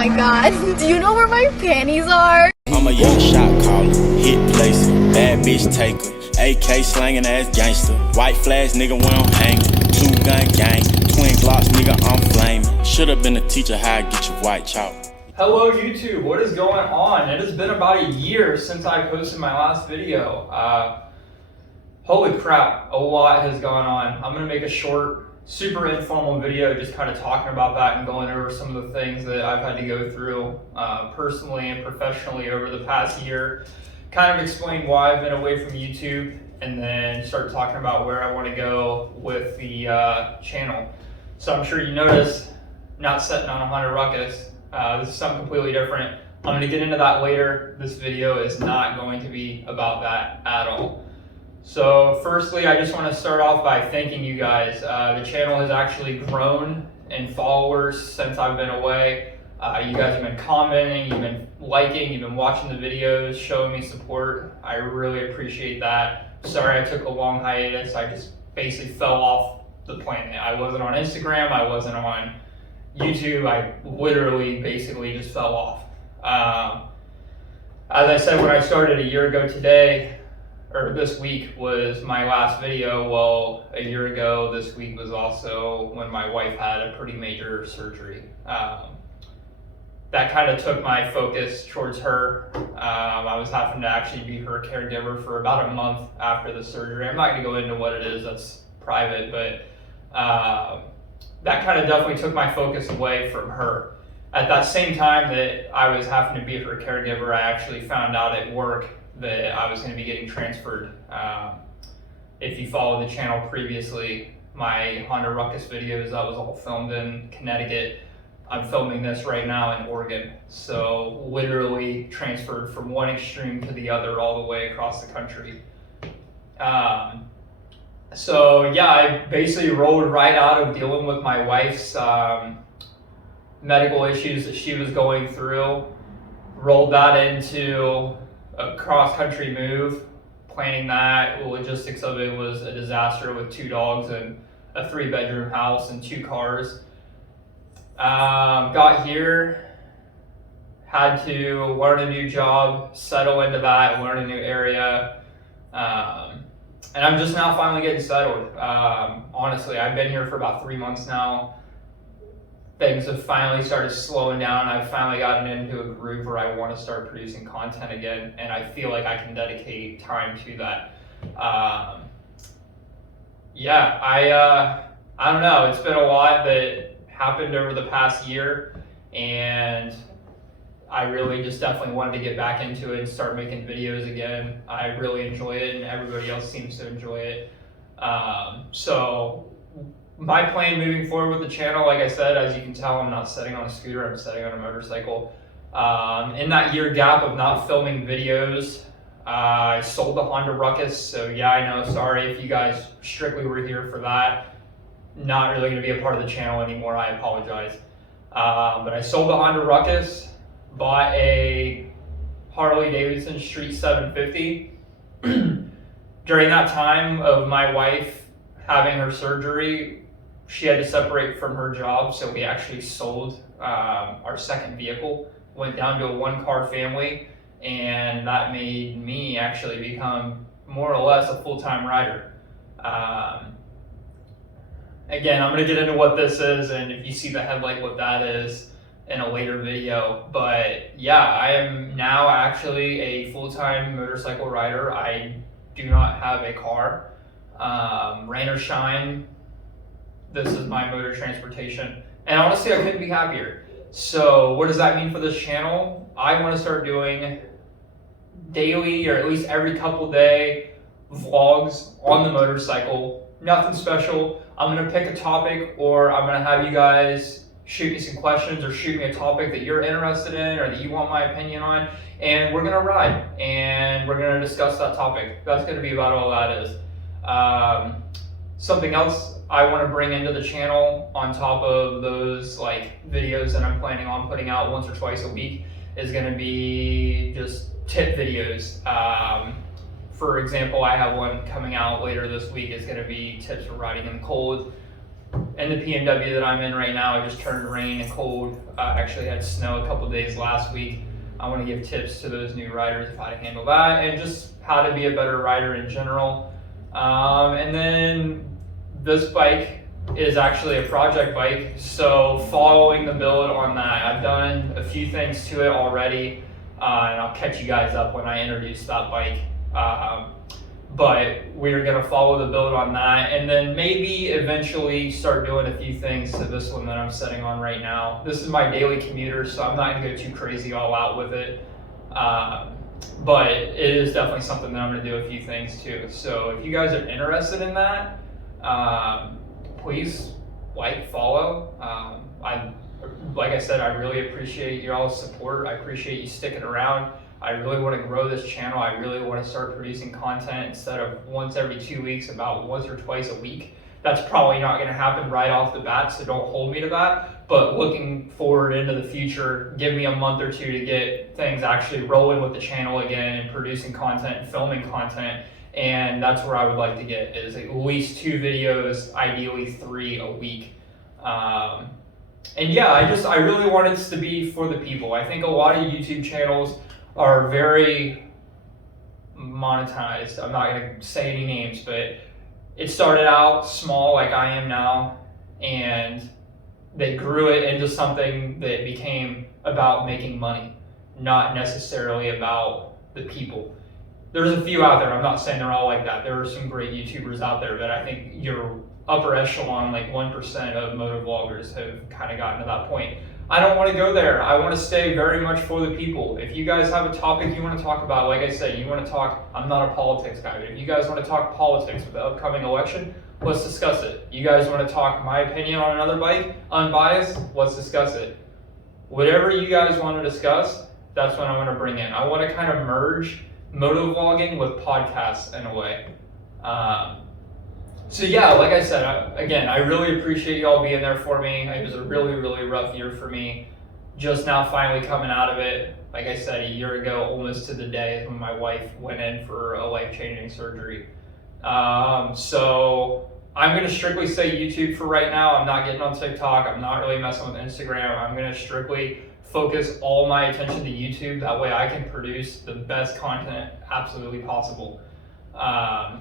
my god, do you know where my panties are? I'm a young shot caller, hit placer, bad bitch taker, AK slanging ass gangster, white flash nigga when I'm hanging, 2-gun gang, twin Glocks nigga I'm flaming. Should've been a teacher how I get your white chalk. Hello YouTube, what is going on? It has been about a year since I posted my last video. Holy crap, a lot has gone on. I'm gonna make a short, super informal video just kind of talking about that and going over some of the things that I've had to go through personally and professionally over the past year. Kind of explain why I've been away from YouTube and then start talking about where I want to go with the channel. So I'm sure you noticed, not setting on a Honda Ruckus. This is something completely different. I'm going to get into that later. This video is not going to be about that at all. So firstly, I just want to start off by thanking you guys. The channel has actually grown in followers since I've been away. You guys have been commenting, you've been liking, you've been watching the videos, showing me support. I really appreciate that. Sorry I took a long hiatus. I just basically fell off the planet. I wasn't on Instagram, I wasn't on YouTube. I literally basically just fell off. As I said when I started a year ago today, or this week was my last video. Well, a year ago this week was also when my wife had a pretty major surgery. That kind of took my focus towards her. I was having to actually be her caregiver for about a month after the surgery. I'm not gonna go into what it is, that's private, but that kind of definitely took my focus away from her. At that same time that I was having to be her caregiver, I actually found out at work that I was going to be getting transferred. If you followed the channel previously, my Honda Ruckus videos, that was all filmed in Connecticut. I'm filming this right now in Oregon. So literally transferred from one extreme to the other all the way across the country. So yeah, I basically rolled right out of dealing with my wife's medical issues that she was going through, rolled that into a cross-country move. Planning that, the logistics of it was a disaster with 2 dogs and a 3-bedroom house and 2 cars. Got here, had to learn a new job, settle into that, learn a new area, and I'm just now finally getting settled. Honestly, I've been here for about 3 months now. Things have finally started slowing down. I've finally gotten into a groove where I want to start producing content again, and I feel like I can dedicate time to that. Yeah, I don't know. It's been a lot that happened over the past year, and I really just definitely wanted to get back into it and start making videos again. I really enjoy it, and everybody else seems to enjoy it. So my plan moving forward with the channel, like I said, as you can tell, I'm not sitting on a scooter, I'm sitting on a motorcycle. In that year gap of not filming videos, I sold the Honda Ruckus. So yeah, I know, sorry if you guys strictly were here for that. Not really gonna be a part of the channel anymore, I apologize. But I sold the Honda Ruckus, bought a Harley Davidson Street 750. During that time of my wife having her surgery, she had to separate from her job, so we actually sold our second vehicle, went down to a 1-car family, and that made me actually become more or less a full-time rider. Again, I'm going to get into what this is, and if you see the headlight, what that is in a later video. But yeah, I am now actually a full-time motorcycle rider. I do not have a car. Rain or shine, this is my mode of transportation, and honestly I couldn't be happier. So what does that mean for this channel? I want to start doing daily, or at least every couple day, vlogs on the motorcycle. Nothing special. I'm going to pick a topic, or I'm going to have you guys shoot me some questions or shoot me a topic that you're interested in or that you want my opinion on, and we're going to ride and we're going to discuss that topic. That's going to be about all that is. Something else I want to bring into the channel on top of those like videos that I'm planning on putting out once or twice a week is going to be just tip videos. For example, I have one coming out later this week. It's going to be tips for riding in the cold. in the PNW that I'm in right now, it just turned rain and cold. Actually had snow a couple days last week. I want to give tips to those new riders of how to handle that and just how to be a better rider in general. And then this bike is actually a project bike, so following the build on that, I've done a few things to it already, and I'll catch you guys up when I introduce that bike. But we're gonna follow the build on that, and then maybe eventually start doing a few things to this one that I'm setting on right now. This is my daily commuter, so I'm not gonna go too crazy all out with it. But it is definitely something that I'm gonna do a few things to. So if you guys are interested in that, please follow. Like I said, I really appreciate y'all's support. I appreciate you sticking around. I really want to grow this channel. I really want to start producing content instead of once every 2 weeks, about once or twice a week. That's probably not going to happen right off the bat, so don't hold me to that. But looking forward into the future, give me a month or two to get things actually rolling with the channel again and producing content and filming content. And that's where I would like to get, is at least 2 videos, ideally 3 a week. And yeah, I really want it to be for the people. I think a lot of YouTube channels are very monetized. I'm not going to say any names, but it started out small like I am now, and they grew it into something that became about making money, not necessarily about the people. There's a few out there, I'm not saying they're all like that. There are some great YouTubers out there, but I think your upper echelon, like 1% of motor vloggers have kind of gotten to that point. I don't want to go there. I want to stay very much for the people. If you guys have a topic you want to talk about, like I said, you want to talk, I'm not a politics guy, but if you guys want to talk politics with the upcoming election, let's discuss it. You guys want to talk my opinion on another bike, unbiased, let's discuss it. Whatever you guys want to discuss, that's what I want to bring in. I want to kind of merge moto vlogging with podcasts in a way. So yeah, like I said, again, I really appreciate y'all being there for me. It was a really, really rough year for me. Just now finally coming out of it. Like I said, a year ago, almost to the day, when my wife went in for a life-changing surgery. So I'm going to strictly say YouTube for right now. I'm not getting on TikTok. I'm not really messing with Instagram. I'm going to strictly focus all my attention to YouTube. That way I can produce the best content absolutely possible.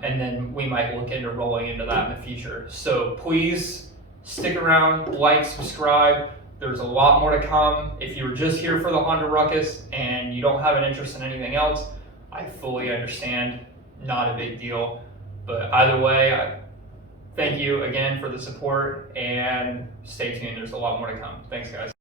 And then we might look into rolling into that in the future. So please stick around, like, subscribe. There's a lot more to come. If you were just here for the Honda Ruckus and you don't have an interest in anything else, I fully understand. Not a big deal. But either way, thank you again for the support, and stay tuned. There's a lot more to come. Thanks, guys.